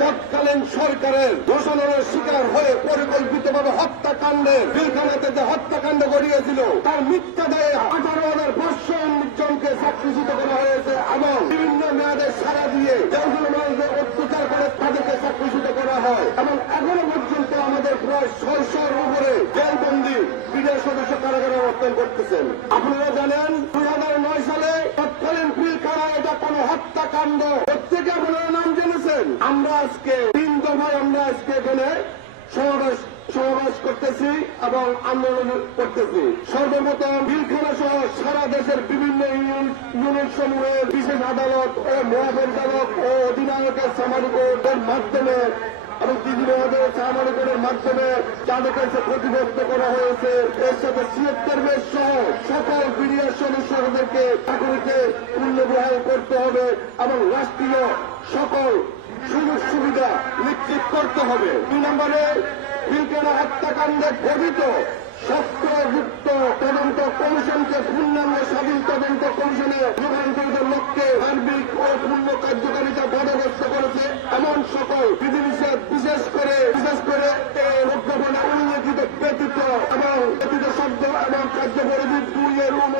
তৎকালীন সরকারের ঘোষণার শিকার হয়ে পরিকল্পিতভাবে হত্যাকাণ্ডের বিলখানাতে যে হত্যাকাণ্ড ঘটিয়েছিল, তার মিথ্যা দেয় আঠারো হাজার পাঁচশো জনকে সাক্ষীষিত করা হয়েছে এবং বিভিন্ন মেয়াদে সারা দিয়ে অত্যাচার করে তাদেরকে সাক্ষীষিত করা হয়। এবং এখনও পর্যন্ত আমাদের প্রায় ছয়শোর উপরে অবস্থান করতেছেন। আপনারা জানেন, দুই হাজার নয় সালে তৎকালীন পিলখানা এটা কোন হত্যাকাণ্ড। প্রত্যেকে আপনারা নাম জেনেছেন। আমরা আজকে, তিন দফায় আমরা আজকে এখানে সমাবেশ সমাবেশ করতেছি এবং আন্দোলন করতেছি। সর্বপ্রথম বিলখানা সহ সারা দেশের বিভিন্ন ইউনিট সমূহের বিশেষ আদালত ও মহাপরিচালক ও অধিনায়কের সামাজিকের মাধ্যমে এবং দিদি মহোদয়ের সামাজিকের মাধ্যমে তাদের কাছে ক্ষতিগ্রস্ত করা হয়েছে। এর সাথে মেশ সহ সকল বিডিআর সদস্যদেরকে চাকরিতে পুনর্বহাল করতে হবে এবং রাষ্ট্রীয় সকল সুযোগ সুবিধা নিশ্চিত করতে হবে। দুই নম্বরে বিলকেনা হত্যাকাণ্ডে গঠিত সত্যযুক্ত তদন্ত কমিশনকে পূর্ণাঙ্গ স্বাধীন তদন্ত কমিশনে রূপান্তরিত লক্ষ্যে সার্বিক ও পূর্ণ কার্যকারিতা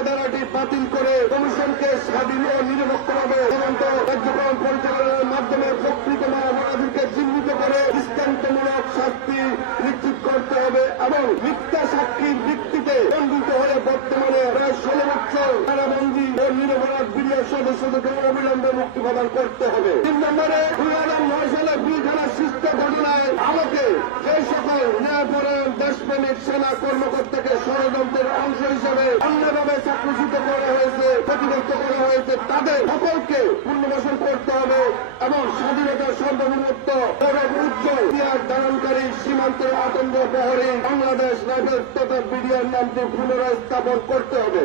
অনুধারাটি বাতিল করে কমিশনকে স্বাধীন ও নিরপেক্ষভাবে তদন্ত কার্যক্রম পরিচালনার মাধ্যমে প্রকৃত মানবাধিকে চিহ্নিত করে দৃষ্টান্তমূলক শাস্তি নিশ্চিত করতে হবে এবং মিথ্যা সাক্ষীর ভিত্তিতে বন্ধিত হয়ে বর্তমানে প্রায় ষোলো বছর কারাবন্দী ও নিরপরাধ বিডিআর সদস্যদেরকে অবিলম্বে মুক্তি প্রদান করতে হবে। তিন নম্বরে দুই হাজার নয় সালে বিলখানার সৃষ্ট ঘটনায় আলোকে যে সকল ন্যায়পরায়ণ দেশপ্রেমিক সেনা কর্মকর্তাকে ষড়যন্ত্রের অংশ হিসেবে চাকরিচ্যুত করা হয়েছে ক্ষতিগ্রস্ত করা হয়েছে, তাদের সকলকে পুনর্বাসন করতে হবে এবং স্বাধীনতার সর্বমুক্ত উজ্জ্বল ধারণকারী সীমান্তের আতঙ্ক প্রহরী বাংলাদেশ রাইফেলস তথা বিডিআর নামটি পুনরায় স্থাপন করতে হবে।